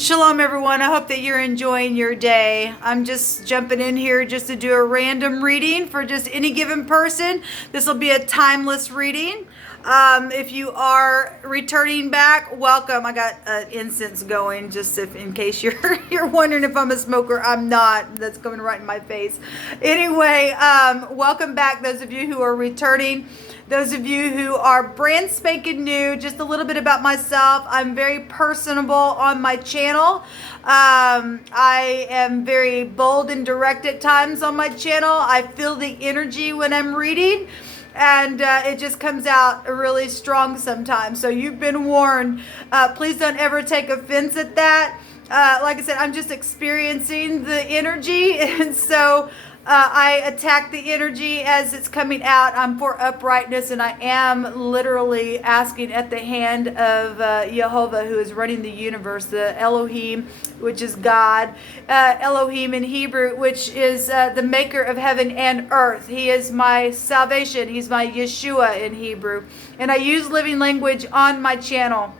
Shalom, everyone. I hope that you're enjoying your day. I'm just jumping in here just to do a random reading for just any given person. This will be a timeless reading. If you are returning back, welcome. I got incense going just in case you're wondering if I'm a smoker. I'm not. That's coming right in my face. Anyway, welcome back, those of you who are returning. Those of you who are brand spanking new, just a little bit about myself. I'm very personable on my channel. I am very bold and direct at times on my channel. I feel the energy when I'm reading, and it just comes out really strong sometimes. So you've been warned. Please don't ever take offense at that. Like I said, I'm just experiencing the energy, and so I attack the energy as it's coming out. I'm for uprightness, and I am literally asking at the hand of Jehovah, who is running the universe, the Elohim, which is God, Elohim in Hebrew, which is the maker of heaven and earth. He is my salvation. He's my Yeshua in Hebrew. And I use living language on my channel.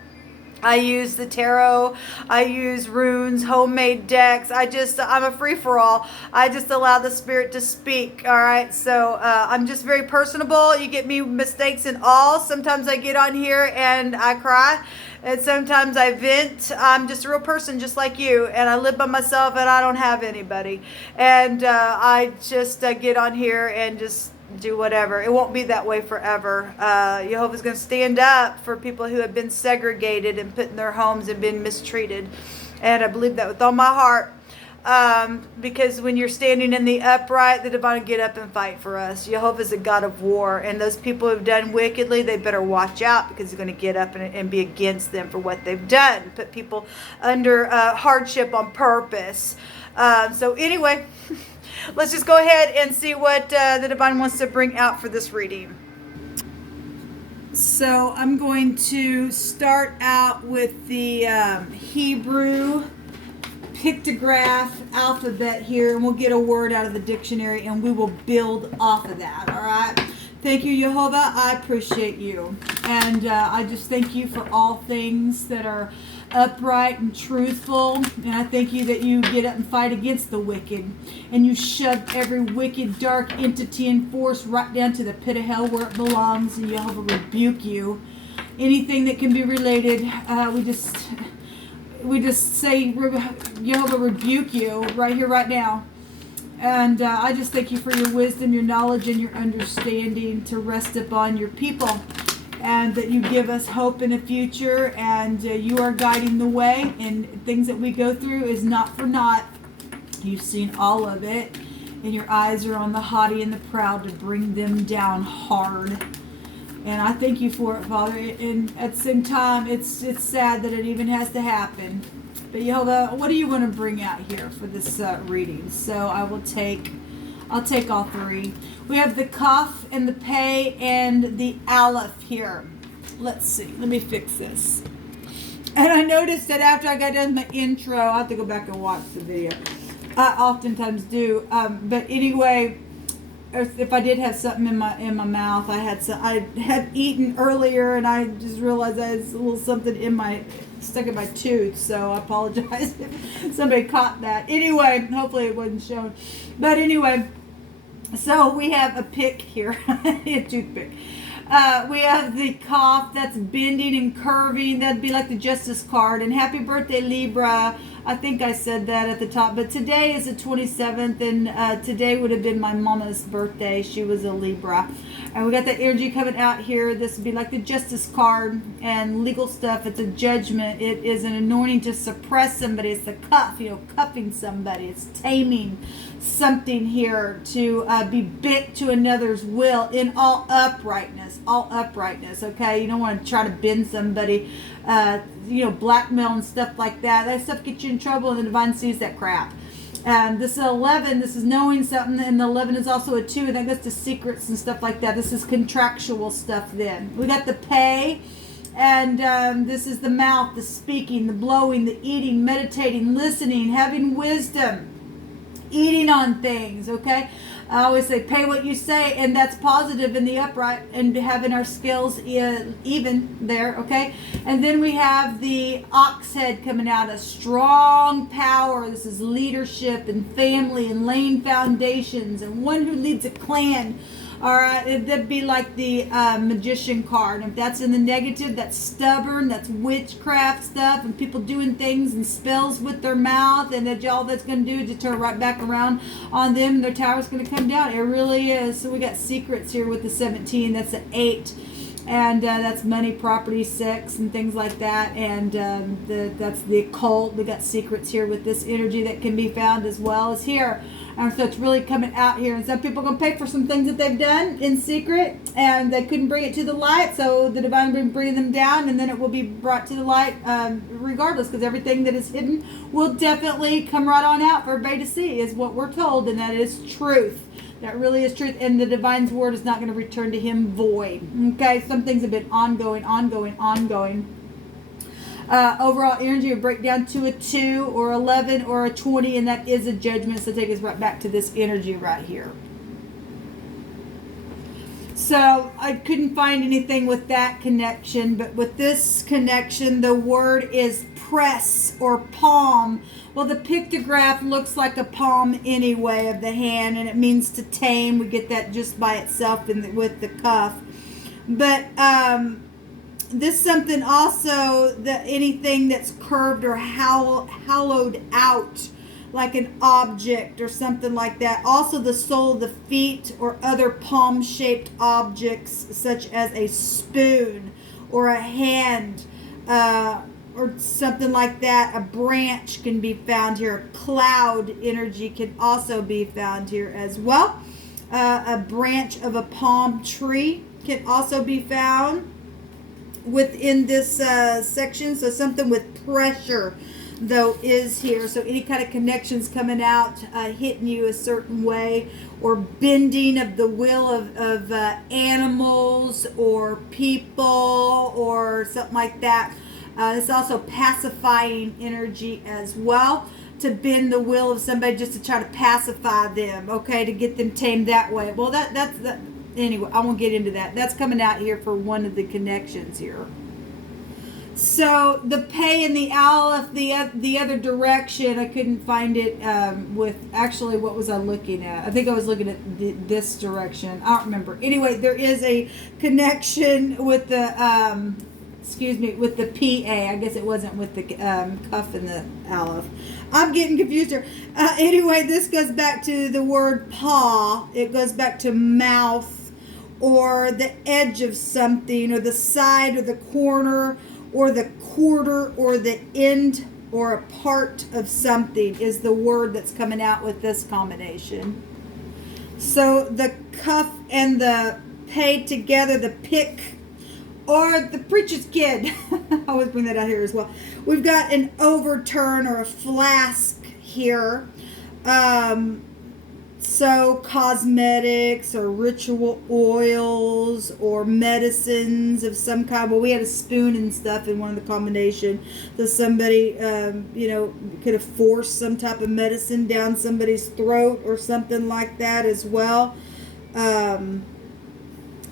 I use the tarot, I use runes, homemade decks. I'm a free-for-all. I just allow the spirit to speak, all right? So I'm just very personable. You get me mistakes and all. Sometimes I get on here and I cry, and sometimes I vent. I'm just a real person just like you, and I live by myself, and I don't have anybody. And I just get on here and just do whatever. It won't be that way forever. Jehovah's going to stand up for people who have been segregated and put in their homes and been mistreated. And I believe that with all my heart. Because when you're standing in the upright, the divine will get up and fight for us. Jehovah's a God of war. And those people who have done wickedly, they better watch out, because he's going to get up and be against them for what they've done. Put people under hardship on purpose. So anyway... Let's just go ahead and see what the divine wants to bring out for this reading. So I'm going to start out with the Hebrew pictograph alphabet here, and we'll get a word out of the dictionary, and we will build off of that, all right? Thank you, Jehovah. I appreciate you. And I just thank you for all things that are upright and truthful. And I thank you that you get up and fight against the wicked. And you shove every wicked, dark entity and force right down to the pit of hell where it belongs. And Jehovah rebuke you. Anything that can be related, we just say, Jehovah rebuke you right here, right now. And I just thank you for your wisdom, your knowledge, and your understanding to rest upon your people. And that you give us hope in the future, and you are guiding the way. And things that we go through is not for naught. You've seen all of it. And your eyes are on the haughty and the proud to bring them down hard. And I thank you for it, Father. And at the same time, it's sad that it even has to happen. But Jehovah, what do you want to bring out here for this reading? So I'll take all three. We have the Kaf and the Pei and the Aleph here. Let's see. Let me fix this. And I noticed that after I got done my intro, I'll have to go back and watch the video. I oftentimes do. But anyway, if I did have something in my mouth, I had eaten earlier, and I just realized I had a little something stuck in my tooth. So I apologize if somebody caught that. Anyway, hopefully it wasn't shown. But anyway, so we have a pick here, a toothpick. We have the Kaf, that's bending and curving. That'd be like the Justice card. And happy birthday, Libra. I think I said that at the top. But today is the 27th, and today would have been my mama's birthday. She was a Libra. And we got that energy coming out here. This would be like the Justice card and legal stuff. It's a judgment. It is an anointing to suppress somebody. It's the cuff, cuffing somebody. It's taming something here to be bent to another's will in all uprightness, okay? You don't want to try to bend somebody, blackmail and stuff like that. That stuff gets you in trouble, and the divine sees that crap. And this is 11, this is knowing something, and the 11 is also a 2, and that goes to secrets and stuff like that. This is contractual stuff then. We got the Pei, and this is the mouth, the speaking, the blowing, the eating, meditating, listening, having wisdom, eating on things, okay? I always say pay what you say, and that's positive in the upright, and having our scales even there, okay? And then we have the ox head coming out, a strong power. This is leadership and family and laying foundations, and one who leads a clan. All right, that'd be like the magician card. If that's in the negative, that's stubborn, that's witchcraft stuff, and people doing things and spells with their mouth, and that all that's going to do is just turn right back around on them, and their tower's going to come down. It really is. So we got secrets here with the 17. That's an 8. And that's money, property, sex, and things like that. And that's the occult. We got secrets here with this energy that can be found as well as here. And so it's really coming out here. And some people are going to pay for some things that they've done in secret, and they couldn't bring it to the light. So the divine will bring them down, and then it will be brought to the light regardless, because everything that is hidden will definitely come right on out for everybody to see, is what we're told. And that is truth. That really is truth, and the divine's word is not going to return to him void. Okay, some things have been ongoing. Overall energy will break down to a 2 or 11 or a 20, and that is a judgment. So take us right back to this energy right here. So I couldn't find anything with that connection, but with this connection, the word is press or palm. Well, the pictograph looks like a palm anyway of the hand, and it means to tame. We get that just by itself with the cuff. But this something also, that anything that's curved or hollowed out, like an object or something like that. Also the sole of the feet or other palm-shaped objects, such as a spoon or a hand, or something like that. A branch can be found here. A cloud energy can also be found here as well. A branch of a palm tree can also be found within this section. So something with pressure, though, is here. So any kind of connections coming out, hitting you a certain way, or bending of the will of animals or people or something like that. It's also pacifying energy as well, to bend the will of somebody just to try to pacify them, okay, to get them tamed that way. Well, that's anyway, I won't get into that. That's coming out here for one of the connections here. So the pay and the aleph, the other direction, I couldn't find it with, actually, what was I looking at? I think I was looking at this direction. I don't remember. Anyway, there is a connection with the with the PA. I guess it wasn't with the cuff and the aleph. I'm getting confused here. Anyway, this goes back to the word paw. It goes back to mouth, or the edge of something, or the side, or the corner, or the quarter, or the end, or a part of something is the word that's coming out with this combination. So the cuff and the pay together, the pick, or the preacher's kid. I always bring that out here as well. We've got an overturn or a flask here. So cosmetics or ritual oils or medicines of some kind. Well, we had a spoon and stuff in one of the combination. So somebody, could have forced some type of medicine down somebody's throat or something like that as well.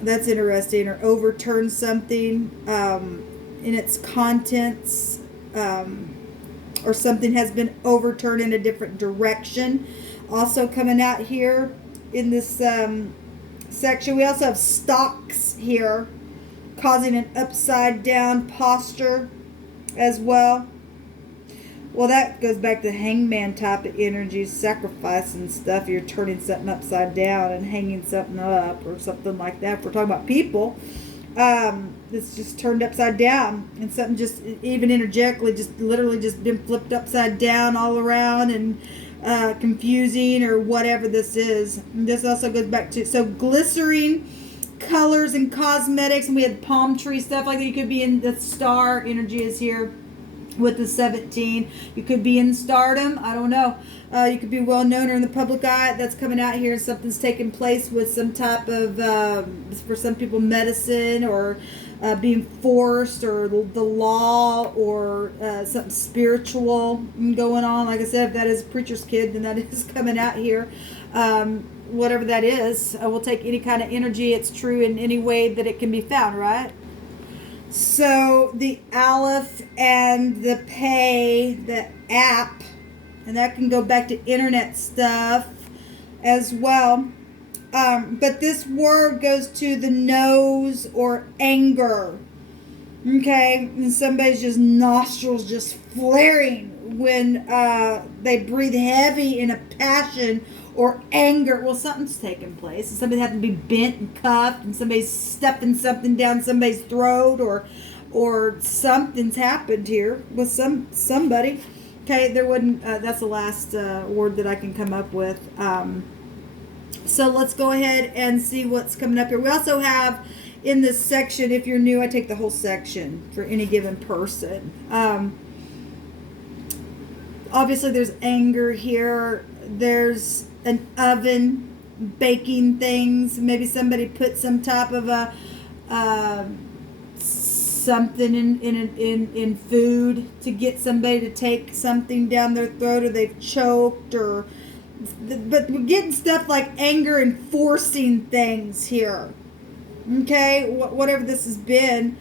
That's interesting. Or overturn something in its contents, or something has been overturned in a different direction. Also coming out here in this section, we also have stocks here, causing an upside down posture as well. Well, that goes back to hangman type of energy, sacrificing stuff. You're turning something upside down and hanging something up or something like that. If we're talking about people, it's just turned upside down, and something just, even energetically, just literally just been flipped upside down all around, and confusing or whatever this is. And this also goes back to, so glycerin, colors and cosmetics, and we had palm tree stuff like that. You could be in the star energy is here with the 17. You could be in stardom. I don't know. You could be well known or in the public eye. That's coming out here. Something's taking place with some type of, for some people, medicine or being forced, or the law, or something spiritual going on. Like I said, if that is a preacher's kid, then that is coming out here. Whatever that is, we'll take any kind of energy. It's true in any way that it can be found, right? So the Aleph and the Pay, the app, and that can go back to internet stuff as well. But this word goes to the nose or anger. Okay, and somebody's just nostrils just flaring when they breathe heavy in a passion or anger. Well, something's taking place. Somebody happened to be bent and cuffed, and somebody's stuffing something down somebody's throat, or something's happened here with somebody. Okay, there wouldn't. That's the last word that I can come up with. So let's go ahead and see what's coming up here. We also have in this section, if you're new, I take the whole section for any given person. Obviously, there's anger here. There's an oven baking things. Maybe somebody put some type of a something in food to get somebody to take something down their throat, or they've choked, but we're getting stuff like anger and forcing things here. Okay, whatever this has been,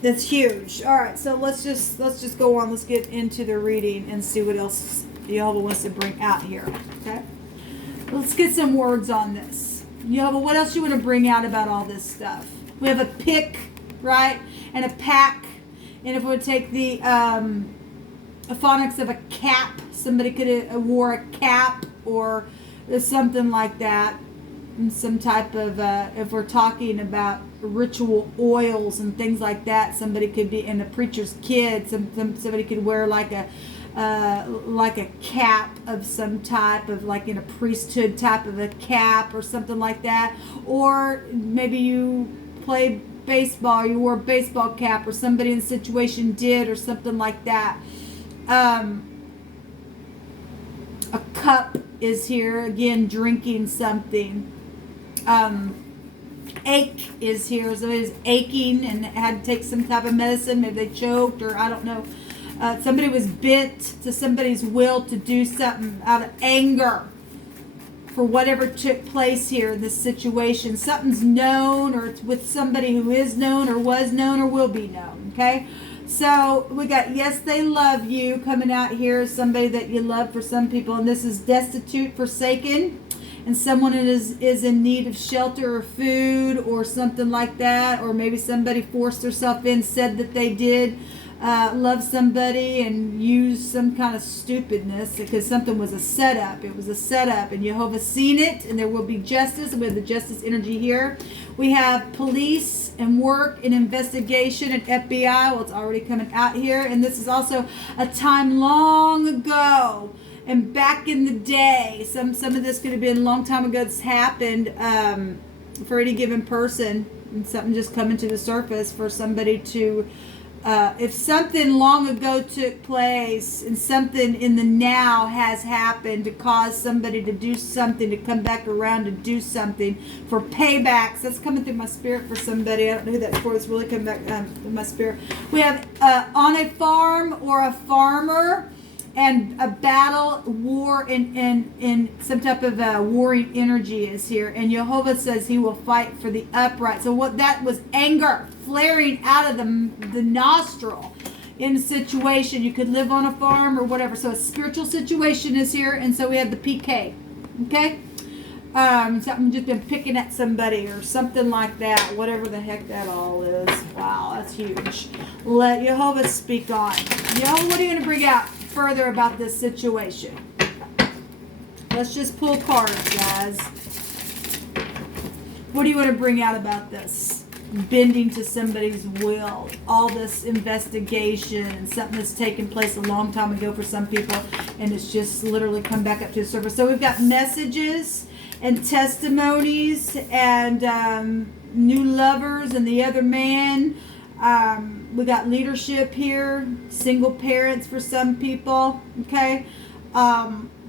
that's huge. All right, so let's just go on. Let's get into the reading and see what else Jehovah wants to bring out here. Okay, let's get some words on this. Jehovah, what else you want to bring out about all this stuff? We have a pick, right, and a pack, and if we would take the phonics of a cap, somebody could have wore a cap or something like that. And some type of, if we're talking about ritual oils and things like that, somebody could be in a preacher's kid. Somebody could wear like a cap of some type of, like in a priesthood type of a cap or something like that. Or maybe you played baseball, you wore a baseball cap, or somebody in the situation did, or something like that. A cup is here, again, drinking something. Ache is here. Somebody's aching and had to take some type of medicine. Maybe they choked, or I don't know. Somebody was bent to somebody's will to do something out of anger for whatever took place here in this situation. Something's known, or it's with somebody who is known, or was known, or will be known. Okay? So we got, yes, they love you coming out here. Somebody that you love for some people. And this is destitute, forsaken. And someone is in need of shelter or food or something like that. Or maybe somebody forced herself in, said that they did love somebody and used some kind of stupidness because something was a setup. It was a setup, and Jehovah's seen it, and there will be justice. And we have the justice energy here. We have police and work and investigation and FBI. Well, it's already coming out here. And this is also a time long ago. And back in the day, some of this could have been a long time ago. This happened for any given person, and something just coming to the surface for somebody to, if something long ago took place and something in the now has happened to cause somebody to do something, to come back around to do something for paybacks. That's coming through my spirit for somebody. I don't know who that's for. It's really coming back in my spirit. We have on a farm or a farmer. And a battle, war, in some type of warring energy is here. And Jehovah says he will fight for the upright. So what that was, anger flaring out of the nostril in a situation. You could live on a farm or whatever. So a spiritual situation is here. And so we have the PK. Okay? Something just been picking at somebody or something like that. Whatever the heck that all is. Wow, that's huge. Let Jehovah speak on. Jehovah, what are you going to bring out further about this situation? Let's just pull cards, guys. What do you want to bring out about this? Bending to somebody's will. All this investigation and something that's taken place a long time ago for some people, and it's just literally come back up to the surface. So we've got messages and testimonies and new lovers and the other man. We got leadership here, single parents for some people, okay?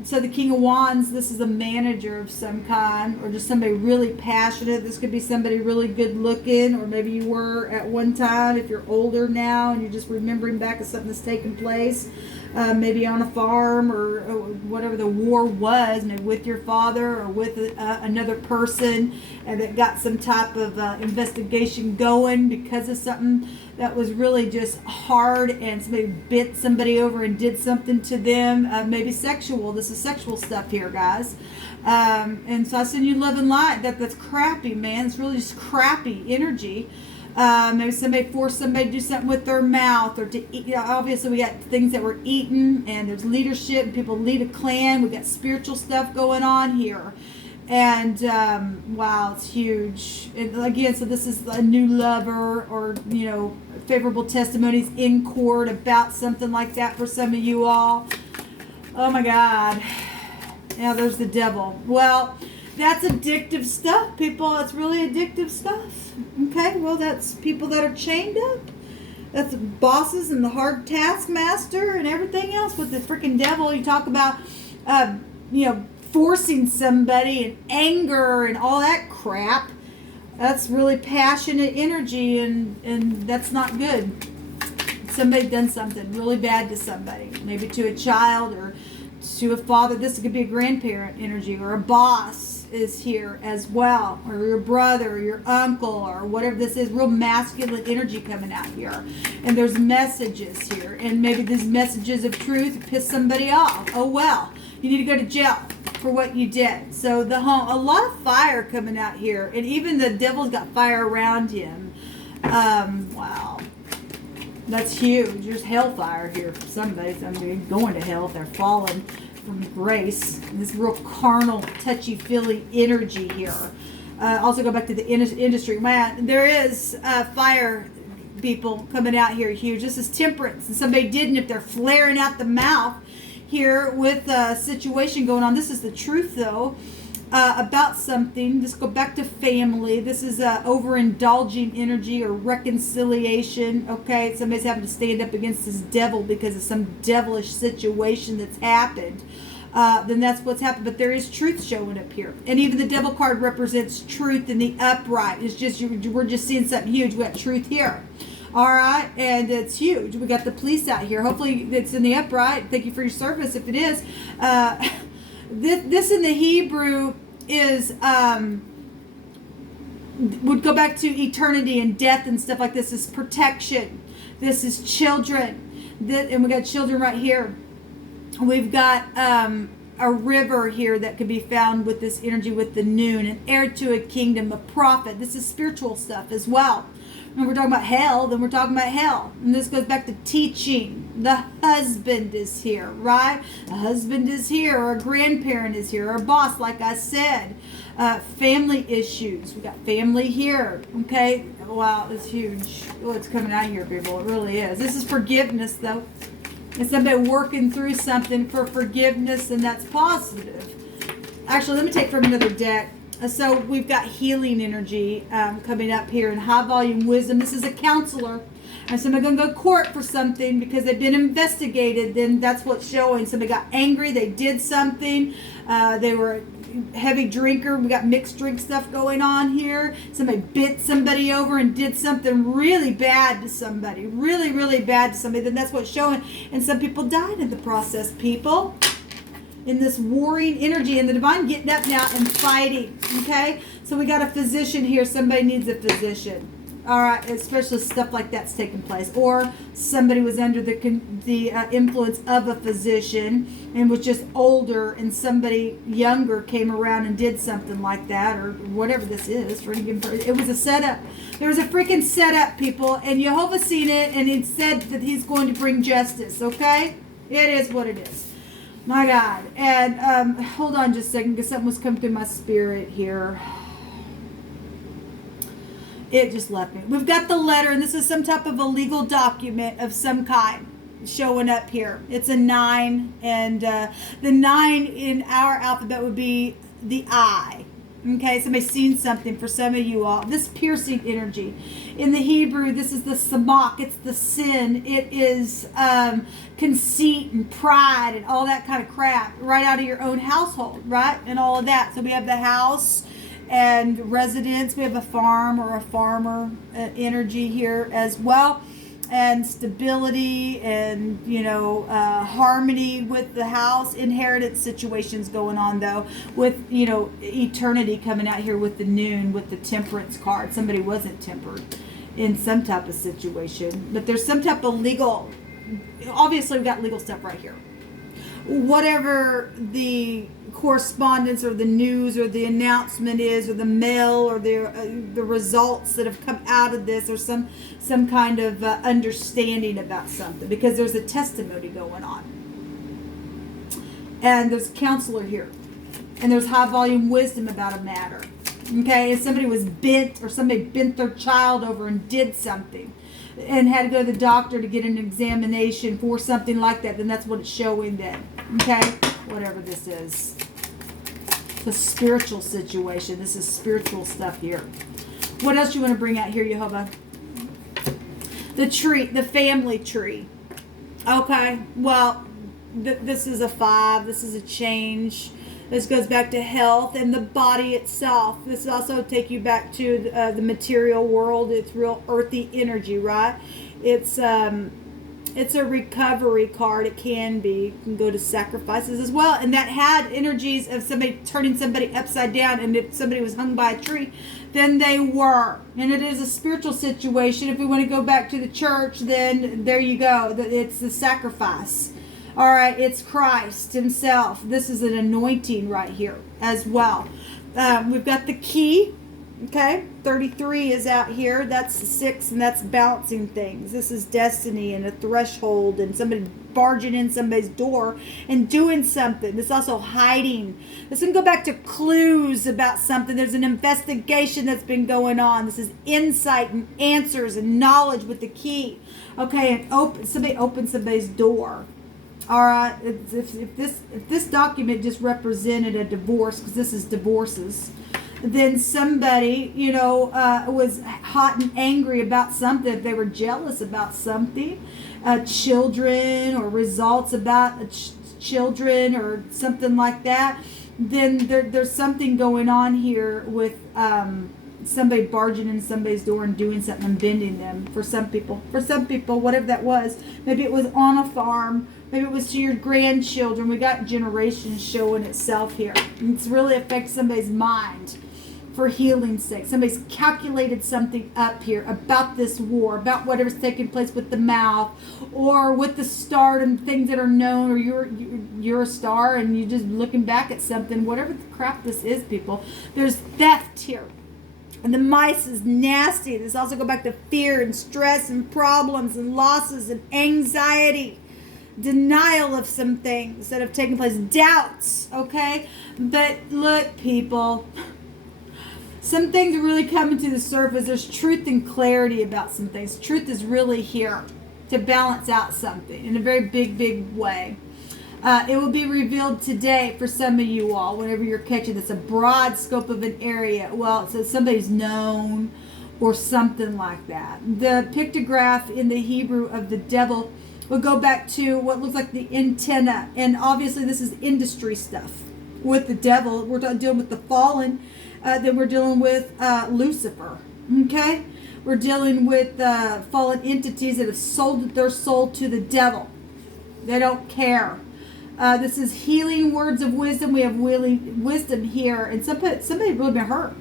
So the King of Wands, this is a manager of some kind, or just somebody really passionate. This could be somebody really good looking, or maybe you were at one time if you're older now and you're just remembering back of something that's taken place. Maybe on a farm, or whatever the war was, maybe with your father or with another person, and that got some type of investigation going because of something that was really just hard, and somebody bit somebody over and did something to them. Maybe sexual. This is sexual stuff here, guys. And so I send you love and light. That's crappy, man. It's really just crappy energy. Maybe somebody forced somebody to do something with their mouth, or to eat. You know, obviously we got things that were eaten, and there's leadership, and people lead a clan. We got spiritual stuff going on here, and wow, it's huge. And again, so this is a new lover, or favorable testimonies in court about something like that for some of you all. Oh my God. Now there's the devil. Well, that's addictive stuff, people. It's really addictive stuff. Okay, well, that's people that are chained up. That's bosses and the hard taskmaster and everything else with the freaking devil. You talk about, forcing somebody and anger and all that crap. That's really passionate energy, and that's not good. Somebody done something really bad to somebody, maybe to a child or to a father. This could be a grandparent energy, or a boss is here as well, or your brother or your uncle, or whatever this is. Real masculine energy coming out here, and there's messages here, and maybe these messages of truth piss somebody off. Oh well, you need to go to jail for what you did. So a lot of fire coming out here, and even the devil's got fire around him. Wow, that's huge. There's hellfire here for somebody. Somebody going to hell if they're fallen from grace. This real carnal, touchy-feely energy here. Also go back to the industry. Man, there is fire people coming out here huge. This is temperance, and somebody didn't, if they're flaring out the mouth here with a situation going on. This is the truth, though, about something. Let's go back to family. This is overindulging energy, or reconciliation. Okay, somebody's having to stand up against this devil because of some devilish situation that's happened. Then that's what's happened. But there is truth showing up here, and even the devil card represents truth in the upright. It's just we're just seeing something huge. We got truth here. All right, and it's huge. We got the police out here. Hopefully it's in the upright. Thank you for your service if it is. This in the Hebrew is would go back to eternity and death and stuff like this. Is protection. This is children. And we got children right here. We've got a river here that could be found with this energy, with the noon, an heir to a kingdom, a prophet. This is spiritual stuff as well. When we're talking about hell, then we're talking about hell. And this goes back to teaching. The husband is here, right? A husband is here, or a grandparent is here, or a boss, like I said. Family issues. We got family here, okay? Wow, it's huge. Oh, it's coming out here, people. It really is. This is forgiveness, though. It's somebody working through something for forgiveness, and that's positive. Actually, let me take from another deck. So we've got healing energy coming up here, and high volume wisdom. This is a counselor. And somebody going to go to court for something because they've been investigated. Then that's what's showing. Somebody got angry. They did something. They were a heavy drinker. We got mixed drink stuff going on here. Somebody bit somebody over and did something really bad to somebody. Really, really bad to somebody. Then that's what's showing. And some people died in the process, people. In this warring energy, and the divine getting up now and fighting. Okay, so we got a physician here. Somebody needs a physician. All right, especially stuff like that's taking place, or somebody was under the influence of a physician and was just older, and somebody younger came around and did something like that, or whatever this is. It was a setup. There was a freaking setup, people, and Jehovah's seen it, and it said that he's going to bring justice. Okay, it is what it is. My God. And hold on just a second, because something was coming through my spirit here. It just left me. We've got the letter, and this is some type of a legal document of some kind showing up here. It's a 9, and the 9 in our alphabet would be the I. Okay, somebody's seen something for some of you all. This piercing energy. In the Hebrew, this is the samak. It's the sin. It is conceit and pride and all that kind of crap right out of your own household, right? And all of that. So we have the house and residence. We have a farm or a farmer energy here as well. And stability and, harmony with the house. Inheritance situations going on, though, with, eternity coming out here with the noon, with the temperance card. Somebody wasn't tempered in some type of situation. But there's some type of legal, obviously we've got legal stuff right here. Whatever the correspondence or the news or the announcement is, or the mail or the results that have come out of this, or some kind of understanding about something, because there's a testimony going on, and there's a counselor here, and there's high volume wisdom about a matter. Okay, if somebody was bent, or somebody bent their child over and did something and had to go to the doctor to get an examination for something like that, then that's what it's showing then. Okay, whatever this is. It's a spiritual situation. This is spiritual stuff here. What else you want to bring out here, Jehovah? The tree, the family tree. Okay, well, this is a 5. This is a change. This goes back to health and the body itself. This also take you back to the material world. It's real earthy energy, right? It's a recovery card. It can be. You can go to sacrifices as well. And that had energies of somebody turning somebody upside down. And if somebody was hung by a tree, then they were. And it is a spiritual situation. If we want to go back to the church, then there you go. It's the sacrifice. All right, it's Christ himself. This is an anointing right here as well. We've got the key. Okay, 33 is out here. That's 6, and that's balancing things. This is destiny and a threshold and somebody barging in somebody's door and doing something. This is also hiding. This can go back to clues about something. There's an investigation that's been going on. This is insight and answers and knowledge with the key. Okay, and somebody opens somebody's door. All right, if this document just represented a divorce, because this is divorces, then somebody, was hot and angry about something. If they were jealous about something, children or results about children or something like that, then there's something going on here with somebody barging in somebody's door and doing something and bending them. For some people, whatever that was. Maybe it was on a farm. Maybe it was to your grandchildren. We got generations showing itself here. It's really affects somebody's mind for healing's sake. Somebody's calculated something up here about this war, about whatever's taking place with the mouth or with the star and things that are known, or you're a star and you're just looking back at something. Whatever the crap this is, people. There's theft here. And the mice is nasty. This also go back to fear and stress and problems and losses and anxiety. Denial of some things that have taken place. Doubts, okay? But look, people, some things are really coming to the surface. There's truth and clarity about some things. Truth is really here to balance out something in a very big, big way. It will be revealed today for some of you all, whenever you're catching this, a broad scope of an area. Well, so somebody's known or something like that. The pictograph in the Hebrew of the devil will go back to what looks like the antenna. And obviously this is industry stuff. With the devil, we're dealing with the fallen. Then we're dealing with Lucifer. Okay? We're dealing with fallen entities that have sold their soul to the devil. They don't care. This is healing words of wisdom. We have wisdom here. And somebody really been hurt.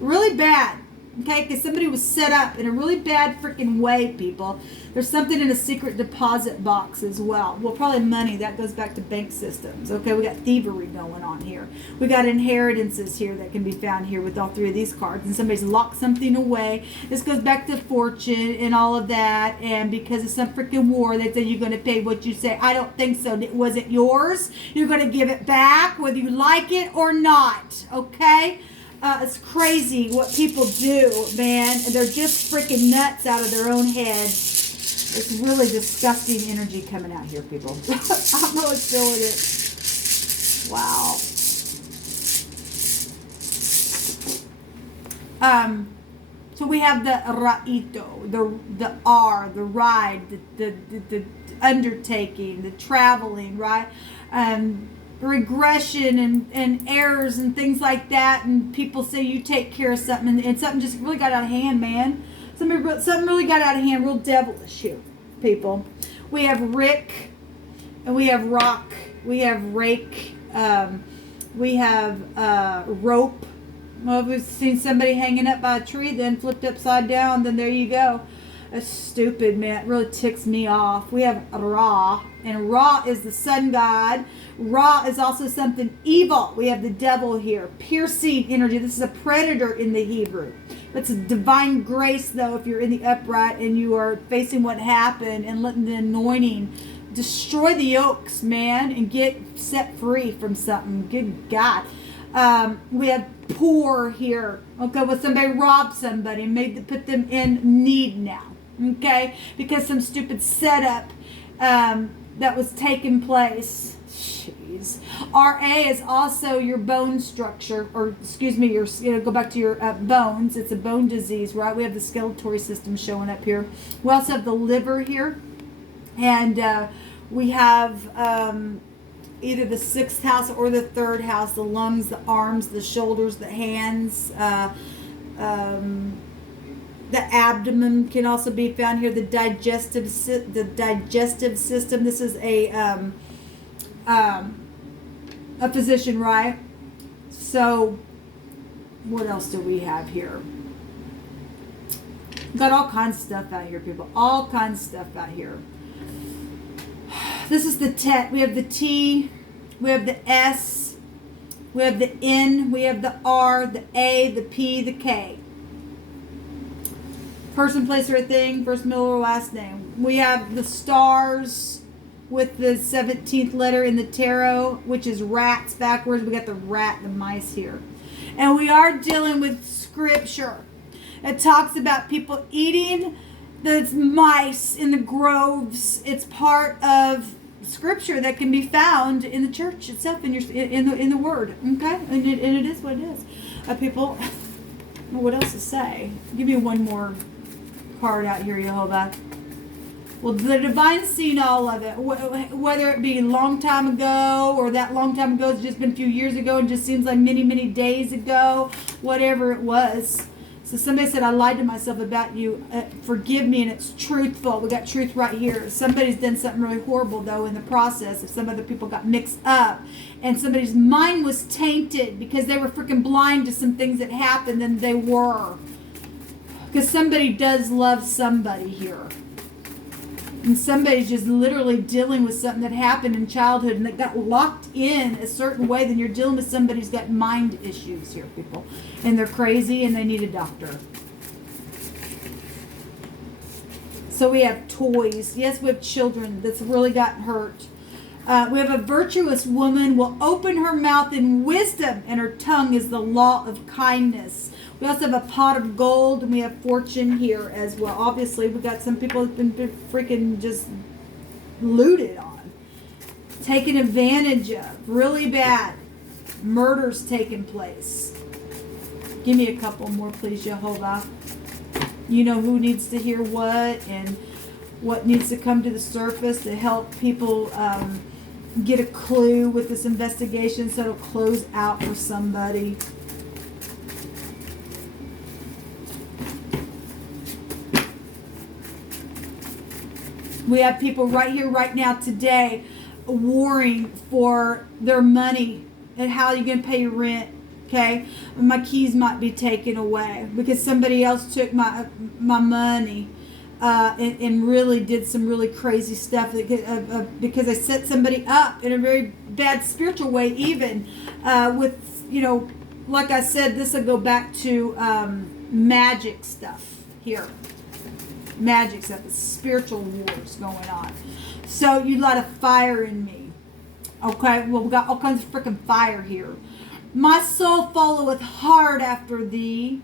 Really bad. Okay? Because somebody was set up in a really bad freaking way, people. There's something in a secret deposit box as well. Well, probably money. That goes back to bank systems. Okay? We got thievery going on here. We got inheritances here that can be found here with all 3 of these cards. And somebody's locked something away. This goes back to fortune and all of that. And because of some freaking war, they say you're going to pay what you say. I don't think so. It wasn't yours. You're going to give it back whether you like it or not. Okay? It's crazy what people do, man. And they're just freaking nuts out of their own head. It's really disgusting energy coming out here, people. I don't know what's feeling it. Wow. So we have the raito, the R, the ride, the undertaking, the traveling, right? Regression and errors and things like that. And people say you take care of something, and something just really got out of hand, man. Something really got out of hand, real devilish here, people. We have Rick, and we have Rock, we have Rake, we have Rope. Well, we've seen somebody hanging up by a tree, then flipped upside down, then there you go. That's stupid, man. It really ticks me off. We have Ra, and Ra is the sun god. Ra is also something evil. We have the devil here. Piercing energy. This is a predator in the Hebrew. It's a divine grace, though, if you're in the upright and you are facing what happened and letting the anointing destroy the yokes, man, and get set free from something. Good God. We have poor here. Okay, well, somebody robbed somebody and put them in need now. Okay, because some stupid setup that was taking place. Jeez. RA is also your bone structure, or excuse me, go back to your bones. It's a bone disease, right? We have the skeletal system showing up here. We also have the liver here, and we have either the 6th house or the 3rd house, the lungs, the arms, the shoulders, the hands, the abdomen can also be found here. The digestive system. This is a physician, right? So, what else do we have here? Got all kinds of stuff out here, people. All kinds of stuff out here. This is the Tet. We have the T. We have the S. We have the N. We have the R, the A, the P, the K. Person, place, or thing, first, middle, or last name. We have the stars with the 17th letter in the tarot, which is rats backwards. We got the rat, the mice here. And we are dealing with scripture. It talks about people eating the mice in the groves. It's part of scripture that can be found in the church itself, in the word. Okay, and it is what it is. People, what else to say? Give me one more card out here, Jehovah. Well, the divine seen all of it, whether it be a long time ago or that long time ago it's just been a few years ago and just seems like many, many days ago, whatever it was. So somebody said, I lied to myself about you. Forgive me, and it's truthful. We got truth right here. Somebody's done something really horrible, though, in the process. If some other people got mixed up and somebody's mind was tainted because they were freaking blind to some things that happened, and they were. Because somebody does love somebody here. And somebody's just literally dealing with something that happened in childhood and that got locked in a certain way. Then you're dealing with somebody who's got mind issues here, people. And they're crazy and they need a doctor. So we have toys. Yes, we have children that's really gotten hurt. We have a virtuous woman will open her mouth in wisdom, and her tongue is the law of kindness. We also have a pot of gold, and we have fortune here as well. Obviously, we got some people who've been freaking just looted on, taken advantage of, really bad. Murders taking place. Give me a couple more, please, Jehovah. You know who needs to hear what, and what needs to come to the surface to help people get a clue with this investigation so it'll close out for somebody. We have people right here, right now, today, warring for their money and how you're going to pay your rent. Okay, my keys might be taken away because somebody else took my money and really did some really crazy stuff because they set somebody up in a very bad spiritual way, even with, you know, like I said, this will go back to magic stuff here. Magic stuff, the spiritual wars going on. So you light a fire in me. Okay, well, we got all kinds of freaking fire here. My soul followeth hard after thee.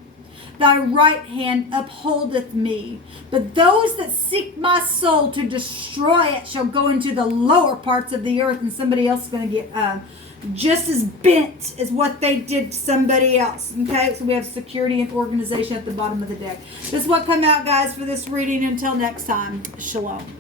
Thy right hand upholdeth me. But those that seek my soul to destroy it shall go into the lower parts of the earth. And somebody else is going to get just as bent as what they did to somebody else. Okay, so we have security and organization at the bottom of the deck. This is what come out, guys, for this reading. Until next time, shalom.